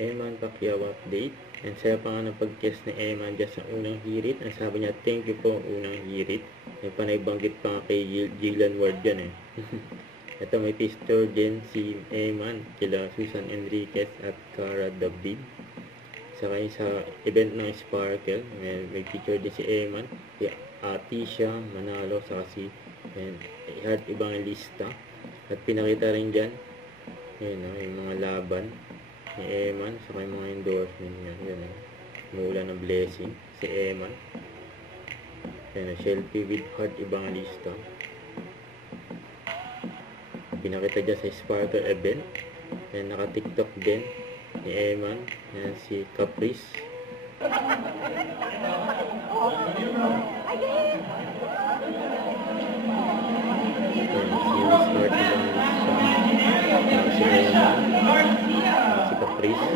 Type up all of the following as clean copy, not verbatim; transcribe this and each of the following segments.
Eman Pacquiao update. And saya pa nga ng pag-guess ni Eman dyan sa unang hirit. Ang sabi niya, thank you po unang hirit. May panay-banggit pa nga kay Jillian Ward yan eh. Ito may pistol din si Eman kila Susan Enriquez at Cara David. Saka sa event ng Sparkle, may picture din si Eman, si Atisha Manalo, saka si Heart Evangelista. At pinakita rin dyan, yun, yung mga laban ni Eman, saka yung mga endorsement niya. Yun, mula ng blessing si Eman. Yun, selfie with Heart Evangelista. Pinakita dyan sa Sparkle event. Yan, naka-TikTok din ni Eman. Yan, si Caprice. Yan, si Miss Heart Evangelista. Si Eman. Si Caprice.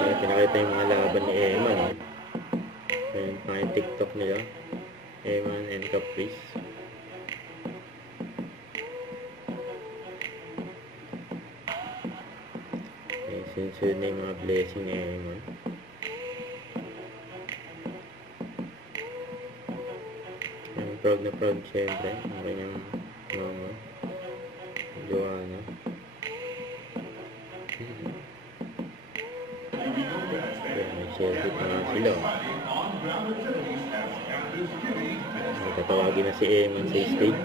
Yan, pinakita yung mga laban ni Eman. Yan, yung TikTok nila. Eman and Caprice. Sinunod na yung mga blessing ni Eman. Proud na proud syempre ang kanyang mama Joanna. May selfie pa nga sila. Tatawagin na si Eman sa stage.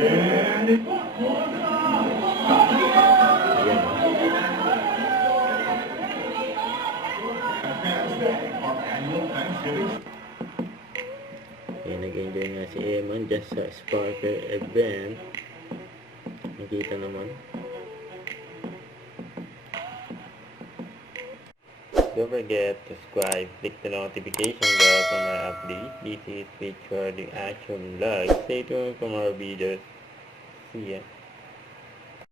Ayan. Ayan, nag-enjoy nga si Eman dyan sa Sparkle event. Nakita naman. Don't forget to subscribe, click the notification bell for my update. This is Featured Action Vlog. Stay tuned for more videos. See ya.